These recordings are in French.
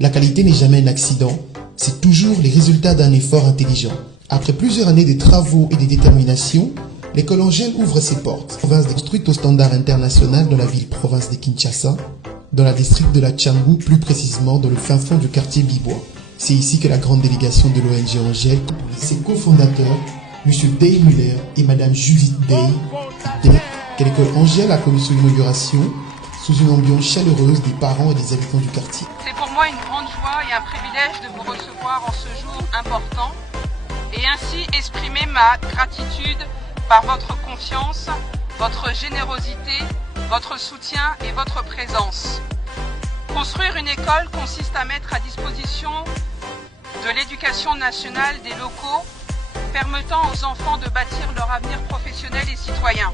La qualité n'est jamais un accident, c'est toujours les résultats d'un effort intelligent. Après plusieurs années de travaux et de détermination, l'école Angèle ouvre ses portes. Province construite au standard international dans la ville-province de Kinshasa, dans la district de la Tchangou, plus précisément dans le fin fond du quartier Bibois. C'est ici que la grande délégation de l'ONG Angèle, ses cofondateurs, M. Day Muller et Mme Judith Day, que l'école Angèle a connu son inauguration sous une ambiance chaleureuse des parents et des habitants du quartier. C'est pour moi une grande joie et un privilège de vous recevoir en ce jour important et ainsi exprimer ma gratitude par votre confiance, votre générosité, votre soutien et votre présence. Construire une école consiste à mettre à disposition de l'éducation nationale des locaux permettant aux enfants de bâtir leur avenir professionnel et citoyen.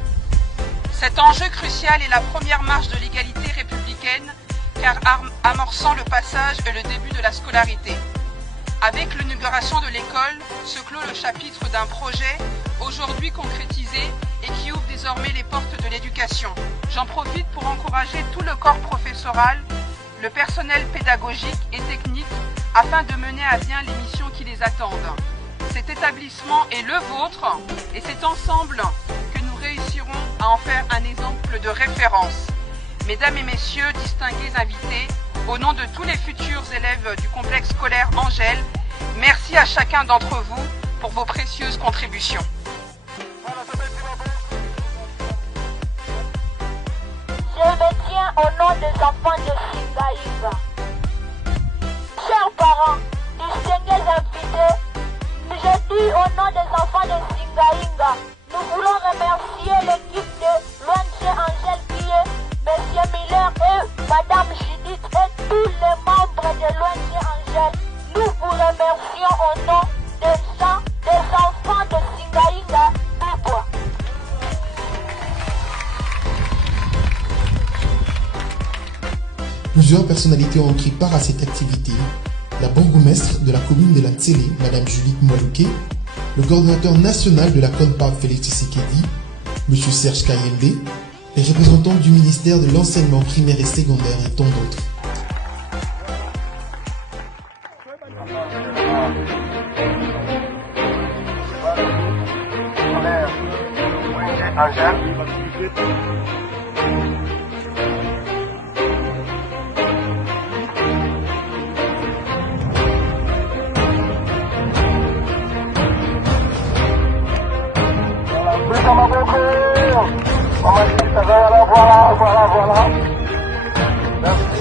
Cet enjeu crucial est la première marche de l'égalité républicaine car amorçant le passage et le début de la scolarité. Avec l'inauguration de l'école se clôt le chapitre d'un projet aujourd'hui concrétisé et qui ouvre désormais les portes de l'éducation. J'en profite pour encourager tout le corps professoral, le personnel pédagogique et technique afin de mener à bien les missions qui les attendent. Cet établissement est le vôtre et c'est ensemble que nous réussirons à en faire un exemple de référence. Mesdames et messieurs, distingués invités, au nom de tous les futurs élèves du complexe scolaire Angèle, merci à chacun d'entre vous pour vos précieuses contributions. Je me tiens au nom des enfants de Singaïga. Chers parents, distingués invités, je dis au nom des enfants de Singaïga, nous voulons remercier l'équipe de l'ONG Angèle qui est M. Miller et Mme Judith et tous les membres de l'ONG Angèle. Nous vous remercions au nom des enfants de Singaïga Bibois. Plusieurs personnalités ont pris part à cette activité. La bourgmestre de la commune de la Tsélé, Mme Judith Moualouké, le coordonnateur national de la CONPAP Félix Tshisekedi, M. Serge Kayembe, les représentants du ministère de l'enseignement primaire et secondaire et tant d'autres. Voilà. Merci.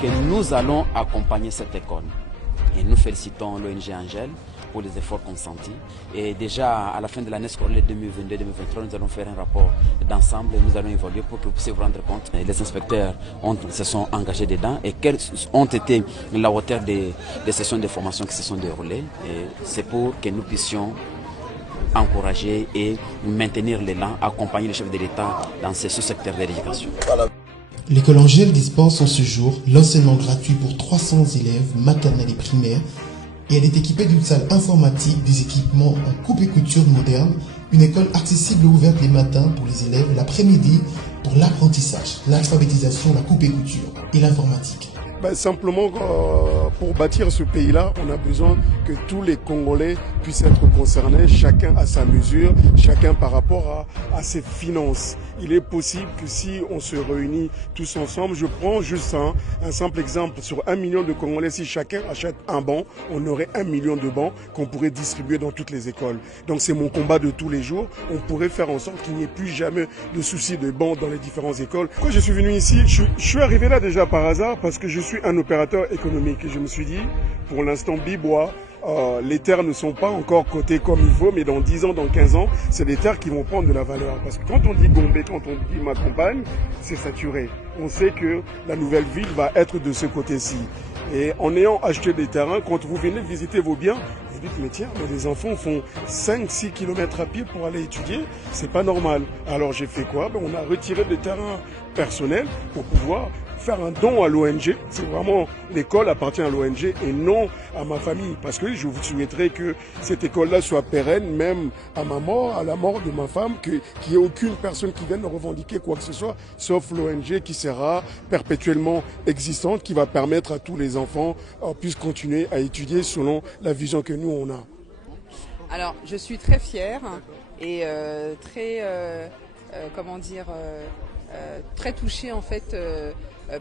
Que nous allons accompagner cette école et nous félicitons l'ONG Angèle pour les efforts consentis et déjà à la fin de l'année scolaire 2022-2023 nous allons faire un rapport d'ensemble et nous allons évoluer pour que vous puissiez vous rendre compte. Les inspecteurs se sont engagés dedans et quelles ont été la hauteur des sessions de formation qui se sont déroulées et c'est pour que nous puissions encourager et maintenir l'élan, accompagner les chefs de l'État dans ce secteur de l'éducation. Voilà. L'école Angèle dispense en ce jour l'enseignement gratuit pour 300 élèves maternels et primaires et elle est équipée d'une salle informatique, des équipements en coupe et couture moderne, une école accessible et ouverte les matins pour les élèves, l'après-midi pour l'apprentissage, l'alphabétisation, la coupe et couture et l'informatique. Simplement, pour bâtir ce pays-là, on a besoin que tous les Congolais puissent être concernés, chacun à sa mesure, chacun par rapport à ses finances. Il est possible que si on se réunit tous ensemble, je prends juste un simple exemple, sur 1 million de Congolais, si chacun achète un banc, on aurait 1 million de bancs qu'on pourrait distribuer dans toutes les écoles. Donc c'est mon combat de tous les jours. On pourrait faire en sorte qu'il n'y ait plus jamais de souci de bancs dans les différentes écoles. Quand je suis venu ici, je suis arrivé là déjà par hasard parce que je suis un opérateur économique. Et je me suis dit, pour l'instant, Bibois, les terres ne sont pas encore cotées comme il faut, mais dans 10 ans, dans 15 ans, c'est des terres qui vont prendre de la valeur. Parce que quand on dit Gombe, quand on dit ma campagne, c'est saturé. On sait que la nouvelle ville va être de ce côté-ci. Et en ayant acheté des terrains, quand vous venez visiter vos biens, vous dites, mais tiens, mais les enfants font 5-6 km à pied pour aller étudier, c'est pas normal. Alors j'ai fait quoi? On a retiré des terrains personnels pour pouvoir faire un don à l'ONG. C'est vraiment, l'école appartient à l'ONG et non à ma famille. Parce que je vous souhaiterais que cette école-là soit pérenne, même à ma mort, à la mort de ma femme, qu'il n'y ait aucune personne qui vienne revendiquer quoi que ce soit, sauf l'ONG qui sera perpétuellement existante, qui va permettre à tous les enfants puissent continuer à étudier selon la vision que nous on a. Alors, je suis très fière et très, très touchée en fait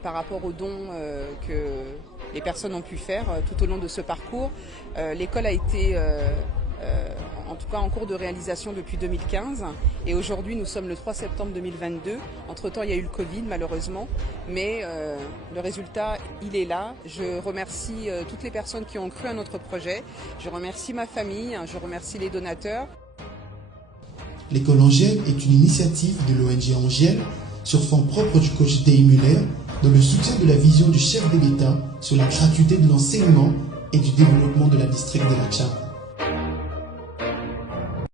par rapport aux dons que les personnes ont pu faire tout au long de ce parcours. L'école a été en tout cas en cours de réalisation depuis 2015 et aujourd'hui nous sommes le 3 septembre 2022. Entre-temps il y a eu le Covid malheureusement, mais le résultat il est là. Je remercie toutes les personnes qui ont cru à notre projet, je remercie ma famille, je remercie les donateurs. L'école Angèle est une initiative de l'ONG Angèle sur fonds propres du coach Day Muller dans le soutien de la vision du chef de l'État sur la gratuité de l'enseignement et du développement de la district de la Tchad.